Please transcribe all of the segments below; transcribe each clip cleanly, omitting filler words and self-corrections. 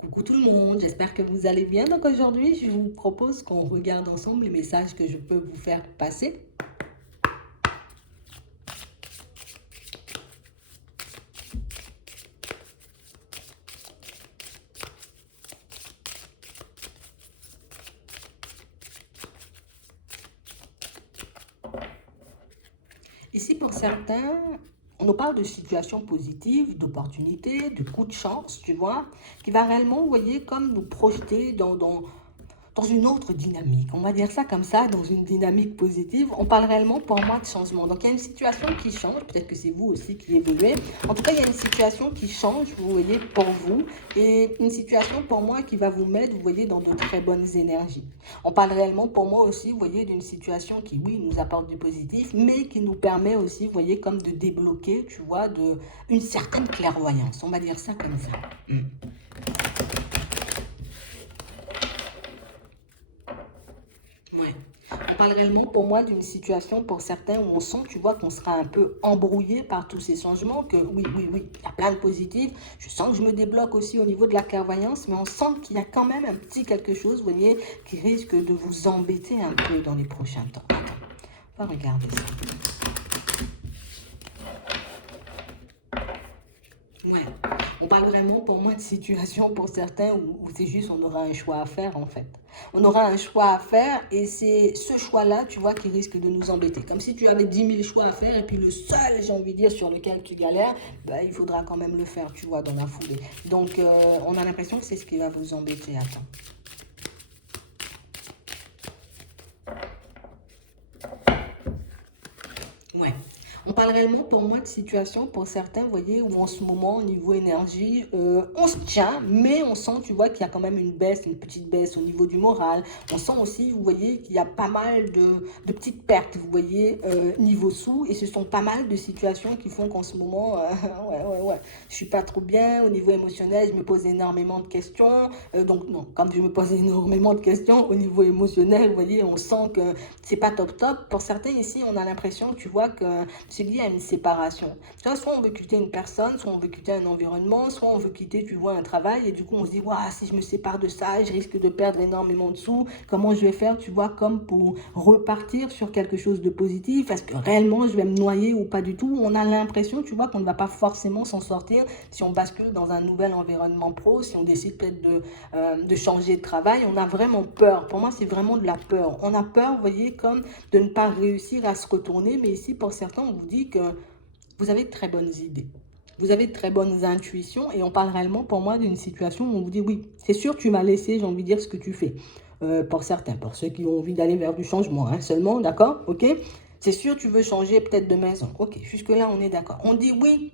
Coucou tout le monde, j'espère que vous allez bien. Donc aujourd'hui, je vous propose qu'on regarde ensemble les messages que je peux vous faire passer. Ici, pour certains, on nous parle de situations positives, d'opportunités, de coups de chance, tu vois, qui va réellement, vous voyez, comme nous projeter dans une autre dynamique. On va dire ça comme ça, dans une dynamique positive. On parle réellement pour moi de changement. Donc il y a une situation qui change, peut-être que c'est vous aussi qui évoluez. En tout cas, il y a une situation qui change, vous voyez, pour vous. Et une situation pour moi qui va vous mettre, vous voyez, dans de très bonnes énergies. On parle réellement pour moi aussi, vous voyez, d'une situation qui, oui, nous apporte du positif, mais qui nous permet aussi, vous voyez, comme de débloquer, tu vois, une certaine clairvoyance. On va dire ça comme ça. Ouais. On parle réellement pour moi d'une situation pour certains où on sent, tu vois, qu'on sera un peu embrouillé par tous ces changements, que oui, oui, oui, il y a plein de positifs. Je sens que je me débloque aussi au niveau de la clairvoyance, mais on sent qu'il y a quand même un petit quelque chose, vous voyez, qui risque de vous embêter un peu dans les prochains temps. Attends, on va regarder ça. Ouais. On parle vraiment pour moi de situation pour certains où c'est juste on aura un choix à faire en fait. On aura un choix à faire et c'est ce choix-là, tu vois, qui risque de nous embêter. Comme si tu avais 10 000 choix à faire et puis le seul, j'ai envie de dire, sur lequel tu galères, ben, il faudra quand même le faire, tu vois, dans la foulée. Donc, on a l'impression que c'est ce qui va vous embêter. Attends. Ouais. On parle réellement pour moi de situation pour certains, vous voyez, où en ce moment, au niveau énergie, on se tient, mais on sent, tu vois, qu'il y a quand même une baisse, une petite baisse au niveau du moral. On sent aussi, vous voyez, qu'il y a pas mal de petites pertes, vous voyez, niveau sous, et ce sont pas mal de situations qui font qu'en ce moment, ouais, je suis pas trop bien au niveau émotionnel, je me pose énormément de questions. Donc non, quand je me pose énormément de questions au niveau émotionnel, vous voyez, on sent que c'est pas top top. Pour certains ici, on a l'impression, tu vois, que c'est lié à une séparation. Tu vois, soit on veut quitter une personne, soit on veut quitter un environnement, soit on veut quitter, tu vois, un travail, et du coup on se dit, waouh, si je me sépare de ça, je risque de perdre énormément de sous. Comment je vais faire, tu vois, comme pour repartir sur quelque chose de positif? Est-ce que réellement je vais me noyer ou pas du tout? On a l'impression, tu vois, qu'on ne va pas forcément s'en sortir si on bascule dans un nouvel environnement pro, si on décide peut-être de changer de travail. On a vraiment peur. Pour moi, c'est vraiment de la peur. On a peur, vous voyez, comme de ne pas réussir à se retourner. Mais ici, pour certains, on vous dit que vous avez de très bonnes idées. Vous avez de très bonnes intuitions et on parle réellement pour moi d'une situation où on vous dit oui, c'est sûr, tu m'as laissé, j'ai envie de dire ce que tu fais. Pour certains, pour ceux qui ont envie d'aller vers du changement, hein, seulement, d'accord, ok. C'est sûr, tu veux changer peut-être de maison. Ok, jusque-là, on est d'accord. On dit oui,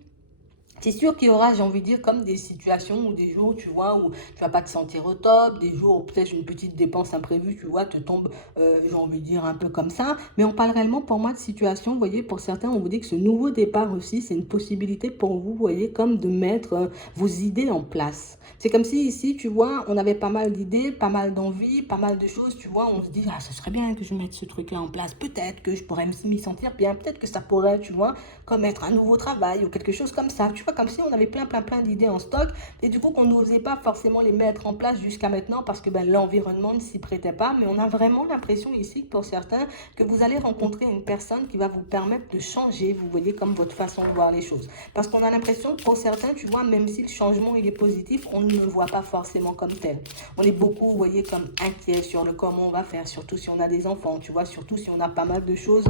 c'est sûr qu'il y aura, j'ai envie de dire, comme des situations ou des jours, tu vois, où tu vas pas te sentir au top, des jours où peut-être une petite dépense imprévue, tu vois, te tombe, j'ai envie de dire, un peu comme ça. Mais on parle réellement pour moi de situation, vous voyez, pour certains, on vous dit que ce nouveau départ aussi, c'est une possibilité pour vous, vous voyez, comme de mettre vos idées en place. C'est comme si ici, tu vois, on avait pas mal d'idées, pas mal d'envies, pas mal de choses, tu vois, on se dit, ah, ce serait bien que je mette ce truc-là en place. Peut-être que je pourrais m'y sentir bien, peut-être que ça pourrait, tu vois, comme être un nouveau travail ou quelque chose comme ça. Tu vois, comme si on avait plein d'idées en stock et du coup qu'on n'osait pas forcément les mettre en place jusqu'à maintenant parce que ben, l'environnement ne s'y prêtait pas. Mais on a vraiment l'impression ici, pour certains, que vous allez rencontrer une personne qui va vous permettre de changer, vous voyez, comme votre façon de voir les choses. Parce qu'on a l'impression que pour certains, tu vois, même si le changement il est positif, on ne le voit pas forcément comme tel. On est beaucoup, vous voyez, comme inquiet sur le comment on va faire, surtout si on a des enfants, tu vois, surtout si on a pas mal de choses.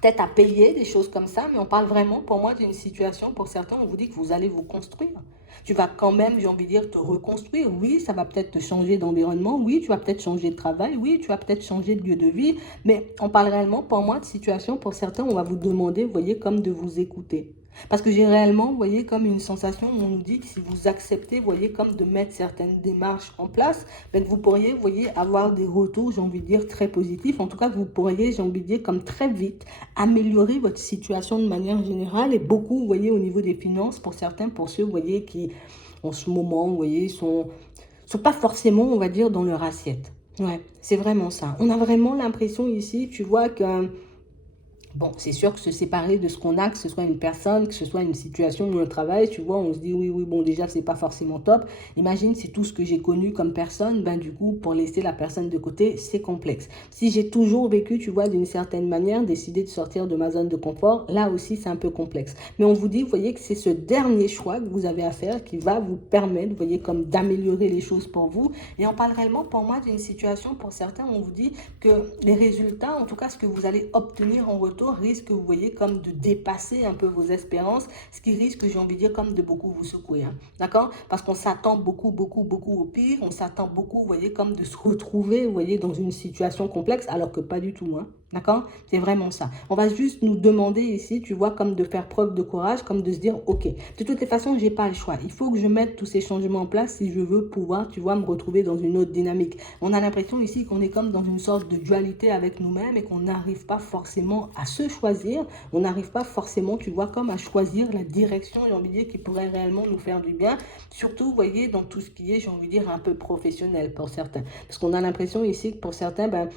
Peut-être à payer, des choses comme ça, mais on parle vraiment pour moi d'une situation, pour certains, on vous dit que vous allez vous construire. Tu vas quand même, j'ai envie de dire, te reconstruire. Oui, ça va peut-être te changer d'environnement. Oui, tu vas peut-être changer de travail. Oui, tu vas peut-être changer de lieu de vie. Mais on parle réellement pour moi de situation, pour certains, on va vous demander, vous voyez, comme de vous écouter. Parce que j'ai réellement, vous voyez, comme une sensation où on nous dit que si vous acceptez, vous voyez, comme de mettre certaines démarches en place, ben, vous pourriez, vous voyez, avoir des retours, j'ai envie de dire, très positifs. En tout cas, vous pourriez, j'ai envie de dire, comme très vite, améliorer votre situation de manière générale et beaucoup, vous voyez, au niveau des finances, pour certains, pour ceux, vous voyez, qui, en ce moment, vous voyez, sont pas forcément, on va dire, dans leur assiette. Ouais, c'est vraiment ça. On a vraiment l'impression ici, tu vois, que Bon, c'est sûr que se séparer de ce qu'on a, que ce soit une personne, que ce soit une situation ou un travail, tu vois, on se dit oui, oui, bon, déjà, c'est pas forcément top. Imagine si tout ce que j'ai connu comme personne, ben du coup, pour laisser la personne de côté, c'est complexe. Si j'ai toujours vécu, tu vois, d'une certaine manière, décidé de sortir de ma zone de confort, là aussi, c'est un peu complexe. Mais on vous dit, vous voyez, que c'est ce dernier choix que vous avez à faire qui va vous permettre, vous voyez, comme d'améliorer les choses pour vous. Et on parle réellement, pour moi, d'une situation, pour certains, où on vous dit que les résultats, en tout cas, ce que vous allez obtenir en retour, risque, vous voyez, comme de dépasser un peu vos espérances, ce qui risque, j'ai envie de dire, comme de beaucoup vous secouer, hein. D'accord? Parce qu'on s'attend beaucoup, beaucoup, beaucoup au pire, on s'attend beaucoup, vous voyez, comme de se retrouver, vous voyez, dans une situation complexe, alors que pas du tout, hein. D'accord? C'est vraiment ça. On va juste nous demander ici, tu vois, comme de faire preuve de courage, comme de se dire, ok, de toutes les façons, j'ai pas le choix. Il faut que je mette tous ces changements en place si je veux pouvoir, tu vois, me retrouver dans une autre dynamique. On a l'impression ici qu'on est comme dans une sorte de dualité avec nous-mêmes et qu'on n'arrive pas forcément à se choisir. On n'arrive pas forcément, tu vois, comme à choisir la direction, j'ai envie de dire, qui pourrait réellement nous faire du bien. Surtout, vous voyez, dans tout ce qui est, j'ai envie de dire, un peu professionnel pour certains. Parce qu'on a l'impression ici que pour certains, ben,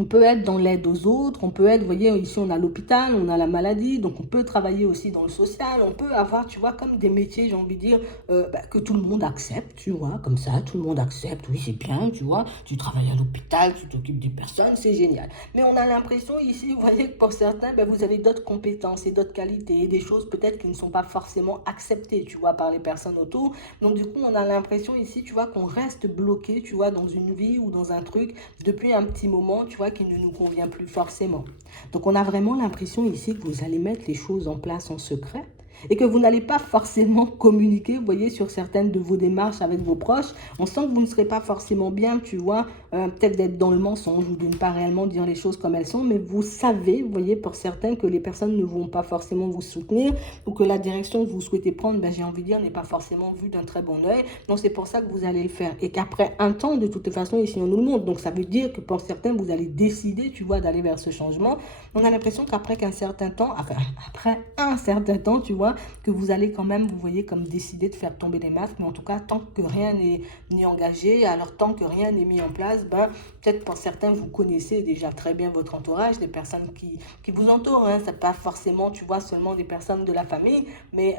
on peut être dans l'aide aux autres, on peut être, vous voyez, ici on a l'hôpital, on a la maladie, donc on peut travailler aussi dans le social, on peut avoir, tu vois, comme des métiers, j'ai envie de dire, bah, que tout le monde accepte, tu vois, comme ça, tout le monde accepte, oui, c'est bien, tu vois, tu travailles à l'hôpital, tu t'occupes des personnes, c'est génial. Mais on a l'impression ici, vous voyez, que pour certains, bah, vous avez d'autres compétences et d'autres qualités, et des choses peut-être qui ne sont pas forcément acceptées, tu vois, par les personnes autour. Donc du coup, on a l'impression ici, tu vois, qu'on reste bloqué, tu vois, dans une vie ou dans un truc depuis un petit moment, tu vois, qui ne nous convient plus forcément. Donc on a vraiment l'impression ici que vous allez mettre les choses en place en secret et que vous n'allez pas forcément communiquer, vous voyez, sur certaines de vos démarches avec vos proches. On sent que vous ne serez pas forcément bien, tu vois, peut-être d'être dans le mensonge ou de ne pas réellement dire les choses comme elles sont, mais vous savez, vous voyez, pour certains, que les personnes ne vont pas forcément vous soutenir ou que la direction que vous souhaitez prendre, ben, j'ai envie de dire, n'est pas forcément vue d'un très bon œil. Donc c'est pour ça que vous allez le faire. Et qu'après un temps, de toute façon, ici on nous le montre. Donc ça veut dire que pour certains, vous allez décider, tu vois, d'aller vers ce changement. On a l'impression qu'après qu'un certain temps, enfin, après un certain temps, tu vois, que vous allez quand même, vous voyez, comme décider de faire tomber les masques. Mais en tout cas, tant que rien n'est engagé, alors tant que rien n'est mis en place, ben, peut-être pour certains, vous connaissez déjà très bien votre entourage, des personnes qui vous entourent, hein. C'est pas forcément, tu vois, seulement des personnes de la famille, mais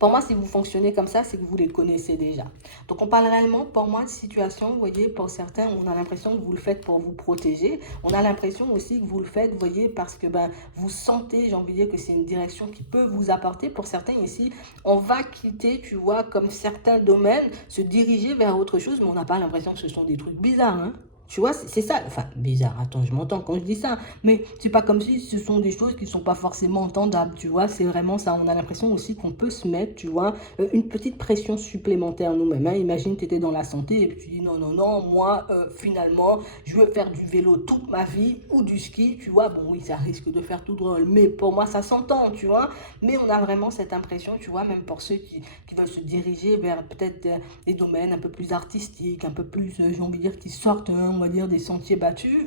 pour moi, si vous fonctionnez comme ça, c'est que vous les connaissez déjà. Donc, on parle réellement, pour moi, de situation, vous voyez, pour certains, on a l'impression que vous le faites pour vous protéger. On a l'impression aussi que vous le faites, vous voyez, parce que ben, vous sentez, j'ai envie de dire, que c'est une direction qui peut vous apporter. Pour certains ici, on va quitter, tu vois, comme certains domaines, se diriger vers autre chose, mais on n'a pas l'impression que ce sont des trucs bizarres, hein. Tu vois, c'est ça. Enfin, bizarre, attends, je m'entends quand je dis ça. Mais c'est pas comme si ce sont des choses qui sont pas forcément entendables, tu vois. C'est vraiment ça. On a l'impression aussi qu'on peut se mettre, tu vois, une petite pression supplémentaire nous-mêmes, hein. Imagine, tu étais dans la santé et puis tu dis non, non, non, moi, finalement, je veux faire du vélo toute ma vie ou du ski, tu vois. Bon, oui, ça risque de faire tout drôle, mais pour moi, ça s'entend, tu vois. Mais on a vraiment cette impression, tu vois, même pour ceux qui veulent se diriger vers peut-être des domaines un peu plus artistiques, un peu plus, j'ai envie de dire, qui sortent, on va dire, des sentiers battus.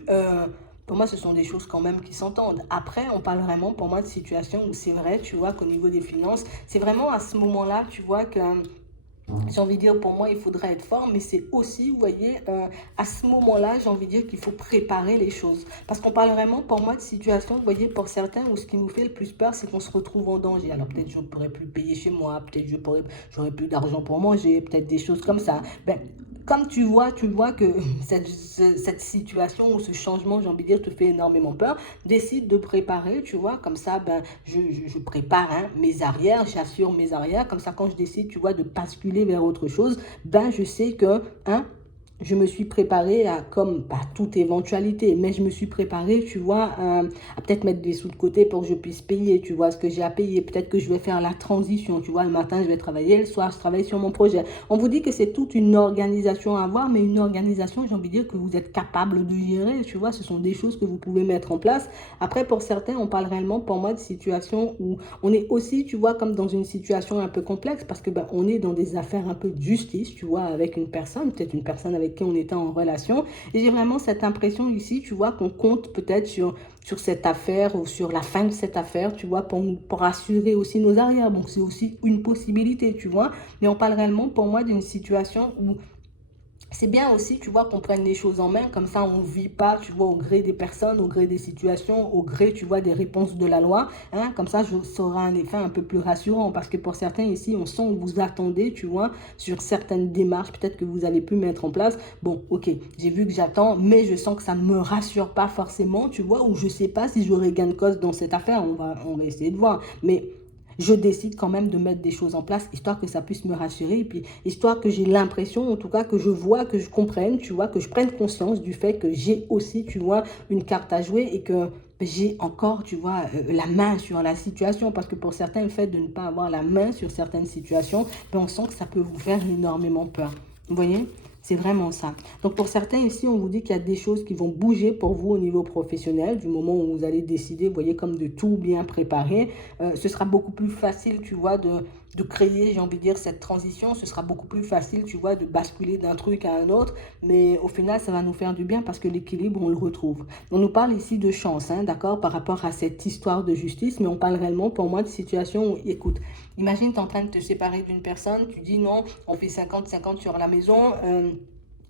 Pour moi, ce sont des choses quand même qui s'entendent. Après, on parle vraiment, pour moi, de situations où c'est vrai, tu vois, qu'au niveau des finances, c'est vraiment à ce moment-là, tu vois, que j'ai envie de dire, pour moi, il faudrait être fort, mais c'est aussi, vous voyez, à ce moment-là, j'ai envie de dire qu'il faut préparer les choses. Parce qu'on parle vraiment, pour moi, de situation, vous voyez, pour certains, où ce qui nous fait le plus peur, c'est qu'on se retrouve en danger. Alors peut-être je ne pourrais plus payer chez moi, peut-être j'aurais plus d'argent pour manger, peut-être des choses comme ça. Ben, comme tu vois que cette situation ou ce changement, j'ai envie de dire, te fait énormément peur, décide de préparer, tu vois, comme ça, ben, je prépare, hein, mes arrières, j'assure mes arrières, comme ça, quand je décide, tu vois, de basculer vers autre chose, ben, je sais que, hein, je me suis préparée à, comme, pas toute éventualité, mais je me suis préparée, tu vois, à peut-être mettre des sous de côté pour que je puisse payer, tu vois, ce que j'ai à payer. Peut-être que je vais faire la transition, tu vois, le matin, je vais travailler, le soir, je travaille sur mon projet. On vous dit que c'est toute une organisation à avoir, mais une organisation, j'ai envie de dire, que vous êtes capable de gérer, tu vois, ce sont des choses que vous pouvez mettre en place. Après, pour certains, on parle réellement, pour moi, de situations où on est aussi, tu vois, comme dans une situation un peu complexe, parce que ben, on est dans des affaires un peu de justice, tu vois, avec une personne, peut-être une personne avec qui on était en relation. Et j'ai vraiment cette impression ici, tu vois, qu'on compte peut-être sur cette affaire ou sur la fin de cette affaire, tu vois, pour assurer aussi nos arrières. Donc, c'est aussi une possibilité, tu vois. Mais on parle réellement, pour moi, d'une situation où c'est bien aussi, tu vois, qu'on prenne les choses en main, comme ça on ne vit pas, tu vois, au gré des personnes, au gré des situations, au gré, tu vois, des réponses de la loi, hein, comme ça aura un effet un peu plus rassurant, parce que pour certains ici, on sent que vous attendez, tu vois, sur certaines démarches, peut-être que vous allez plus mettre en place, bon, ok, j'ai vu que j'attends, mais je sens que ça ne me rassure pas forcément, tu vois, ou je sais pas si j'aurai gain de cause dans cette affaire, on va essayer de voir, mais je décide quand même de mettre des choses en place, histoire que ça puisse me rassurer, et puis histoire que j'ai l'impression, en tout cas, que je vois, que je comprenne, tu vois, que je prenne conscience du fait que j'ai aussi, tu vois, une carte à jouer et que j'ai encore, tu vois, la main sur la situation. Parce que pour certains, le fait de ne pas avoir la main sur certaines situations, ben, on sent que ça peut vous faire énormément peur. Vous voyez? C'est vraiment ça. Donc pour certains ici, on vous dit qu'il y a des choses qui vont bouger pour vous au niveau professionnel, du moment où vous allez décider, vous voyez, comme de tout bien préparer. Ce sera beaucoup plus facile, tu vois, de créer, j'ai envie de dire, cette transition. Ce sera beaucoup plus facile, tu vois, de basculer d'un truc à un autre. Mais au final, ça va nous faire du bien parce que l'équilibre, on le retrouve. On nous parle ici de chance, hein, d'accord, par rapport à cette histoire de justice, mais on parle réellement, pour moi, de situation où, écoute, imagine, tu es en train de te séparer d'une personne, tu dis non, on fait 50-50 sur la maison.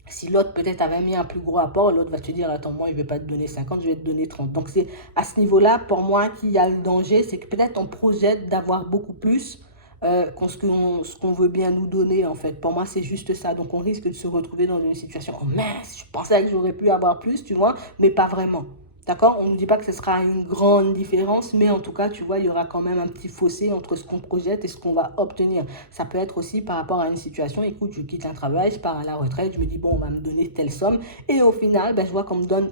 Si l'autre peut-être avait mis un plus gros apport, l'autre va te dire, attends, moi, je ne vais pas te donner 50, je vais te donner 30. Donc, c'est à ce niveau-là, pour moi, qu'il y a le danger, c'est que peut-être on projette d'avoir beaucoup plus ce qu'on veut bien nous donner, en fait. Pour moi, c'est juste ça. Donc, on risque de se retrouver dans une situation, oh mince, je pensais que j'aurais pu avoir plus, tu vois, mais pas vraiment. D'accord? On ne dit pas que ce sera une grande différence, mais en tout cas, tu vois, il y aura quand même un petit fossé entre ce qu'on projette et ce qu'on va obtenir. Ça peut être aussi par rapport à une situation, écoute, je quitte un travail, je pars à la retraite, je me dis, bon, on va me donner telle somme, et au final, ben, je vois qu'on me donne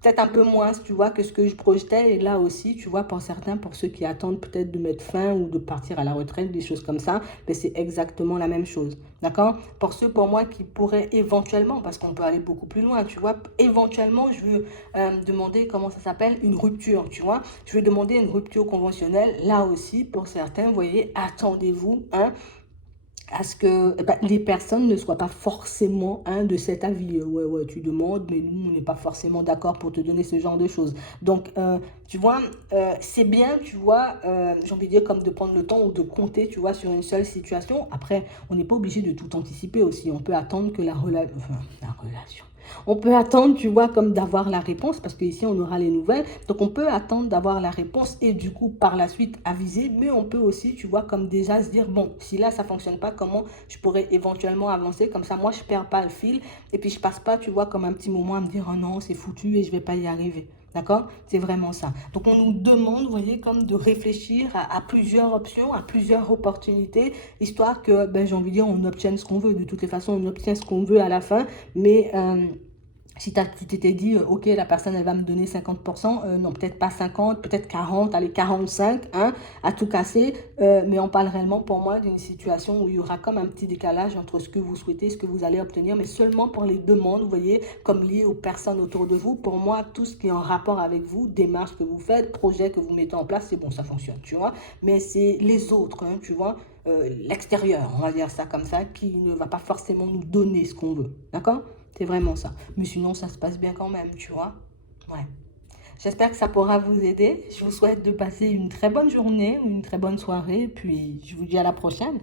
peut-être un peu moins, tu vois, que ce que je projetais, et là aussi, tu vois, pour certains, pour ceux qui attendent peut-être de mettre fin ou de partir à la retraite, des choses comme ça, ben, c'est exactement la même chose, d'accord? Pour ceux, pour moi, qui pourraient éventuellement, parce qu'on peut aller beaucoup plus loin, tu vois, éventuellement, je veux demander, comment ça s'appelle, une rupture, tu vois, je veux demander une rupture conventionnelle, là aussi, pour certains, vous voyez, attendez-vous, hein, à ce que les personnes ne soient pas forcément de cet avis. Ouais, ouais, tu demandes, mais nous, on n'est pas forcément d'accord pour te donner ce genre de choses. Donc, tu vois, c'est bien, tu vois, j'ai envie de dire, comme de prendre le temps ou de compter, tu vois, sur une seule situation. Après, on n'est pas obligé de tout anticiper aussi. On peut attendre que la relation. On peut attendre, tu vois, comme d'avoir la réponse, parce qu'ici, on aura les nouvelles. Donc, on peut attendre d'avoir la réponse et du coup, par la suite, aviser. Mais on peut aussi, tu vois, comme déjà se dire, bon, si là, ça ne fonctionne pas, comment je pourrais éventuellement avancer? Comme ça, moi, je ne perds pas le fil. Et puis, je ne passe pas, tu vois, comme un petit moment à me dire, oh non, c'est foutu et je ne vais pas y arriver. D'accord? C'est vraiment ça. Donc, on nous demande, vous voyez, comme de réfléchir à plusieurs options, à plusieurs opportunités, histoire que, ben, j'ai envie de dire, on obtienne ce qu'on veut. De toutes les façons, on obtient ce qu'on veut à la fin. Mais si tu t'étais dit, ok, la personne, elle va me donner 50%, non, peut-être pas 50, peut-être 40, allez, 45, hein, à tout casser. Mais on parle réellement pour moi d'une situation où il y aura comme un petit décalage entre ce que vous souhaitez, ce que vous allez obtenir, mais seulement pour les demandes, vous voyez, comme liées aux personnes autour de vous. Pour moi, tout ce qui est en rapport avec vous, démarches que vous faites, projets que vous mettez en place, c'est bon, ça fonctionne, tu vois. Mais c'est les autres, hein, tu vois, l'extérieur, on va dire ça comme ça, qui ne va pas forcément nous donner ce qu'on veut, d'accord? C'est vraiment ça. Mais sinon, ça se passe bien quand même, tu vois. Ouais. J'espère que ça pourra vous aider. Je vous souhaite de passer une très bonne journée ou une très bonne soirée. Puis, je vous dis à la prochaine.